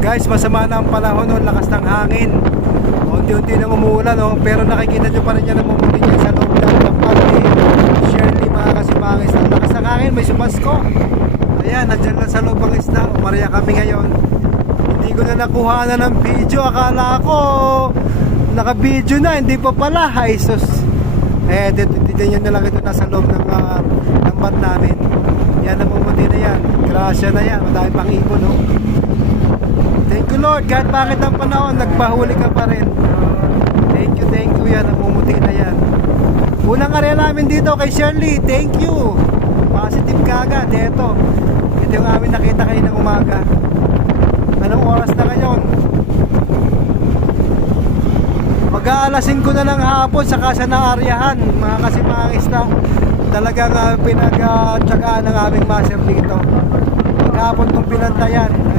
Guys, masama na ang panahon, no? Lakas ng hangin. Unti-unti nang umuulan, no? Pero nakikita nyo pa rin yan namumuti dyan sa loob ng lampag ni Shirley, mga kasimangis. Ang lakas ng hangin, may sumasko. Ayan, nandyan lang sa loob ang isda. Umarya kami ngayon. Hindi ko na nakuha na ng video. Akala ko naka-video na, hindi pa pala. Ay sus. Dito nyo na lang ito nasa loob ng lambat namin. Yan, namumuti na yan. Grasya na yan, madami pang ibon, no? Thank you Lord, kahit bakit ang panahon, nagpahuli ka pa rin. Thank you yan, namumuti na yan. Unang area namin dito kay Shirley, thank you. Positive ka agad, ito yung amin nakita kayo ng umaga. Anong oras na ngayon? Mag-aalasin ko na ng hapon, saka sa naaryahan, mga kasimangis na talagang pinag-tsagaan ng aming master dito. Maghapon kong pinantayan.